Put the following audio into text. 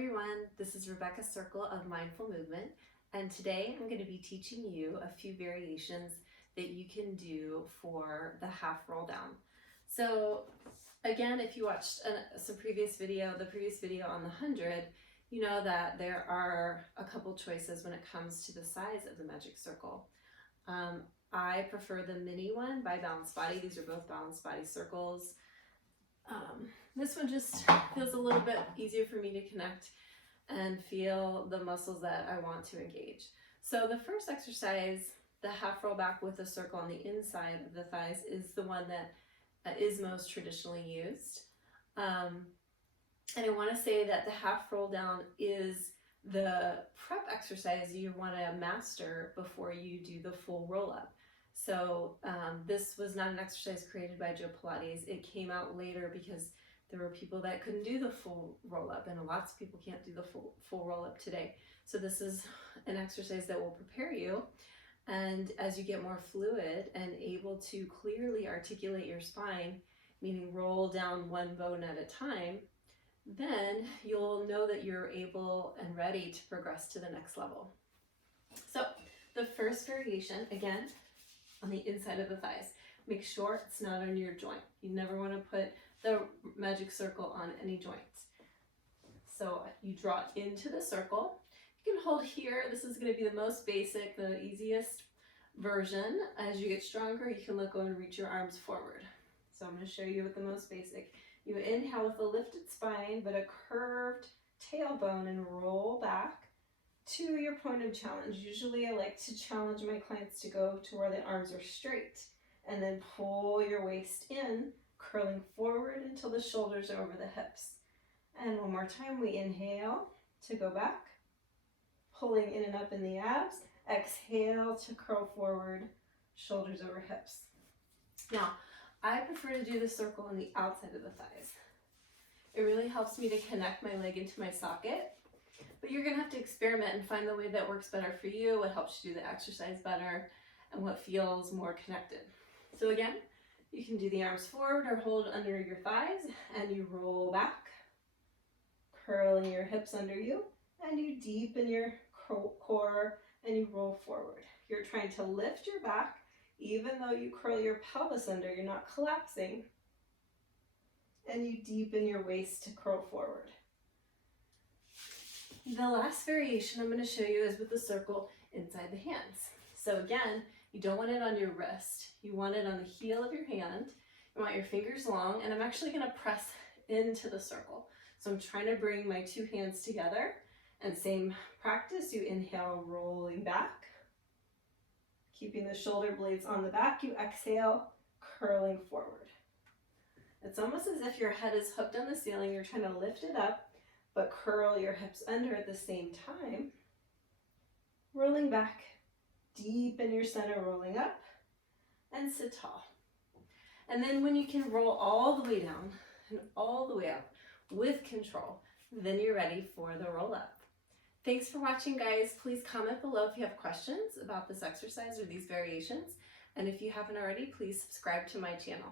everyone, this is Rebecca's Circle of Mindful Movement, and today I'm going to be teaching you a few variations that you can do for the half roll down. So again, if you watched the previous video on the 100, you know that there are a couple choices when it comes to the size of the magic circle. I prefer the mini one by Balanced Body. These are both Balanced Body circles. This one just feels a little bit easier for me to connect and feel the muscles that I want to engage. So the first exercise, the half roll back with a circle on the inside of the thighs, is the one that is most traditionally used. And I want to say that the half roll down is the prep exercise you want to master before you do the full roll up. So this was not an exercise created by Joe Pilates. It came out later because there were people that couldn't do the full roll up, and lots of people can't do the full roll up today. So this is an exercise that will prepare you, and as you get more fluid and able to clearly articulate your spine, meaning roll down one bone at a time, then you'll know that you're able and ready to progress to the next level. So the first variation, again, on the inside of the thighs. Make sure it's not on your joint. You never want to put the magic circle on any joints. So you draw it into the circle. You can hold here. This is going to be the most basic, the easiest version. As you get stronger, you can let go and reach your arms forward. So I'm going to show you with the most basic. You inhale with a lifted spine, but a curved tailbone, and roll back to your point of challenge. Usually I like to challenge my clients to go to where the arms are straight, and then pull your waist in, curling forward until the shoulders are over the hips. And one more time, we inhale to go back, pulling in and up in the abs. Exhale to curl forward, shoulders over hips. Now, I prefer to do the circle on the outside of the thighs. It really helps me to connect my leg into my socket. But you're going to have to experiment and find the way that works better for you, what helps you do the exercise better, and what feels more connected. So again, you can do the arms forward or hold under your thighs, and you roll back, curling your hips under you, and you deepen your core, and you roll forward. You're trying to lift your back, even though you curl your pelvis under, you're not collapsing, and you deepen your waist to curl forward. The last variation I'm going to show you is with the circle inside the hands. So again, you don't want it on your wrist. You want it on the heel of your hand. You want your fingers long, and I'm actually going to press into the circle. So I'm trying to bring my two hands together, and same practice. You inhale, rolling back, keeping the shoulder blades on the back. You exhale, curling forward. It's almost as if your head is hooked on the ceiling. You're trying to lift it up, but curl your hips under at the same time. Rolling back, deepen your center, rolling up, and sit tall. And then when you can roll all the way down and all the way up with control, then you're ready for the roll up. Thanks for watching, guys. Please comment below if you have questions about this exercise or these variations. And if you haven't already, please subscribe to my channel.